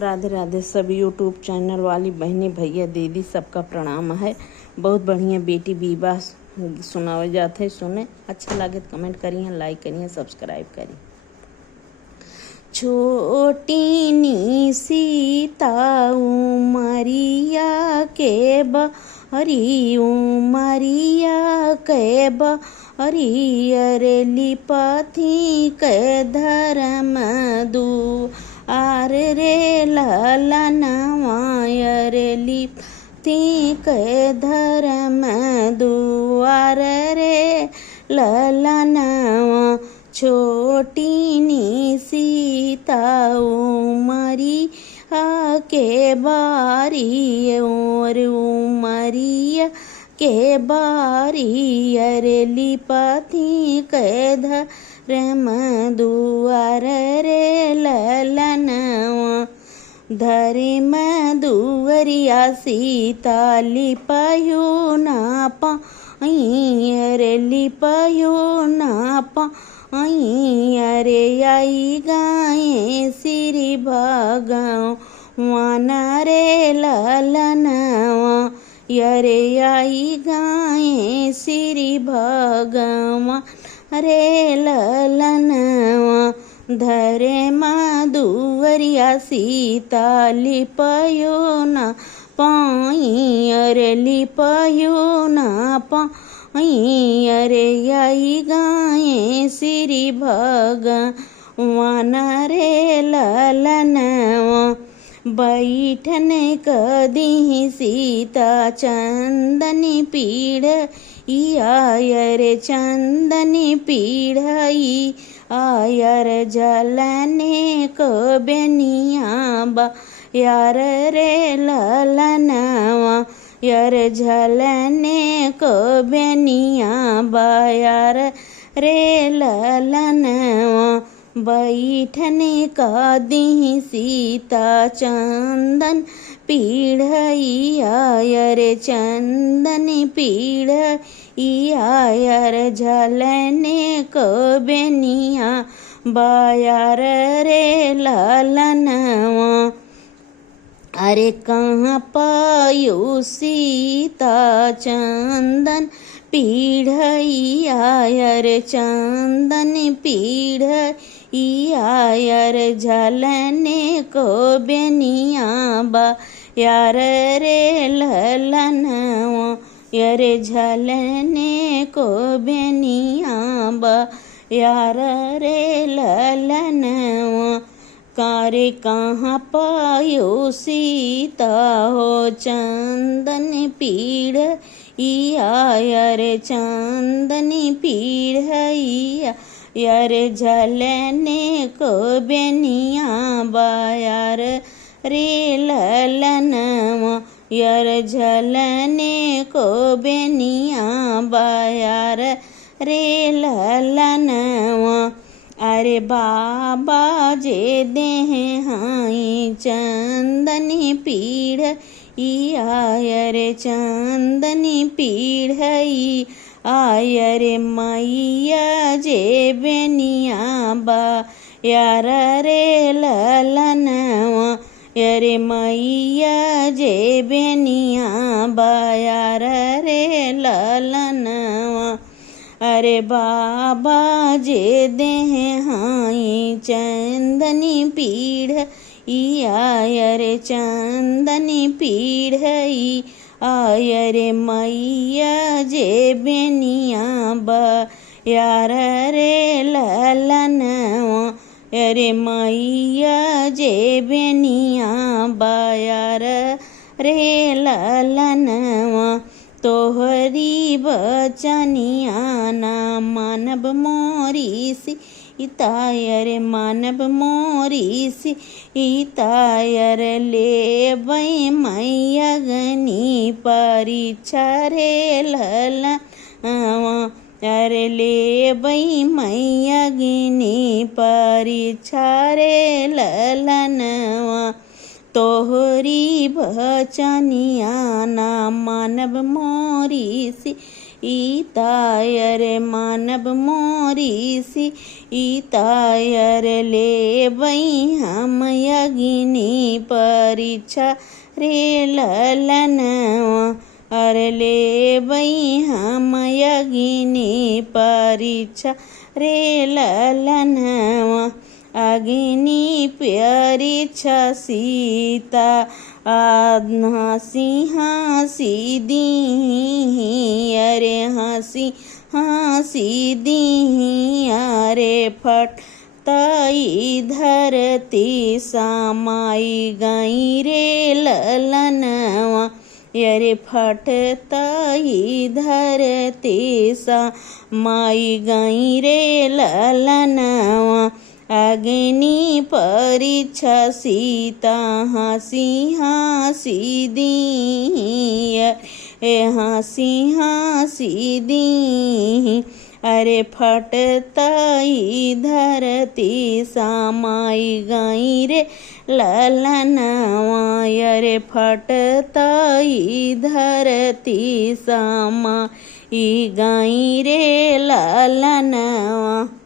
राधे राधे सभी YouTube channel वाली बहनें भैया दीदी सबका प्रणाम है। बहुत बढ़िया बेटी विवाह सुनावे जाते सुने। अच्छा लगे तो कमेंट करिए, लाइक करिए, सब्सक्राइब करिए। छोटी नी सीता उमरिया के बहरी उमरिया के बहरी अरेली पथी के धर्म दू आर रे ललनवा अरेली पथी के धर्म दुआर रे ललनवा। छोटी नी सीता उमरिया के बारी और उमरिया के बारी अरेली पथी के धर्म दुआर रे ललनवा। धर्म दुवरिया सीता लिपयो ना पाई अरेली पयो ना पाई अरे आई गाए श्री भगवान रे ललनवा। अरे आई गाए श्री भगवान रे ललनवा। धर्म दुवरिया सीता लिपयो ना पाई अरे लिपयो ना पाई अरे आई गाए श्री भगवान रे ललनवा। बैठन कदी सीता चंदनी पीढ़ आयर चंदनी पीढ़ई आयर जलने को बेनिया बा यार रे ललनवा। यार झलने को बेनिया बा यार रे ललनवा। बैठने का दी सीता चंदन पीढ़ई आयर चंदन पीढ़ आयर झलने को बेनिया बायर रे ललनवा। अरे कहाँ पायो सीता चंदन पीढ़ई आयर चंदन पीढ़ आयर झलने को बेनिया बा यार रे ललनवा। यार झलने को बेनिया बा यार रे ललनवा। कारे कहाँ पायो सीता हो चंदन पीढ़ आयर चंदन पीढ़ यार झलने को बेनिया बा यार रे ललनवा। यार झलने को बेनिया बा यार रे ललनवा। अरे बाबा जे देह हाई चंदनी पीढ़ आयर चंदनी पीढ़ई आयर मैया जे बेनिया बा यार रे ललनवा। यारे मैया जे बेनिया बा यार रे ललनवा। अरे बाबा जे देह हाई चंदनी पीढ़ आयर चंदनी पीढ़ आयर मैया जे बेनिया बा यार रे ललनवा। अरे मैया जे बेनिया बा यार रे ललनवा। तोहरी बचनिया ना मानब मोरी सीता अरे मानब मोरी सीता अरे ले बई मैया गनी परीक्षा रे ललनवा। अरे ले बई मैया गनी परीक्षा रे ललनवा। तोहरी बचनिया ना मानब मोरी ईतायर मानव मोरीसी ईतायर ले बई हम अग्नि परीक्षा रे ललनवा अरे ले बई हम अग्नि परीक्षा रे ललनवा अग्नि परीक्षा सीता हंसी हंसी दी अरे हंसी हंसी दी अरे फट तई धरती समाई गई रे ललनवा अरे फट तई धरती समाई गई रे ललनवा अग्नि परीक्षा सीता हंसी हंसी दी हंसी हंसी दी अरे फटतई धरती समाई गई रे ललनवा अरे फटतई धरती समाई गई रे ललनवा।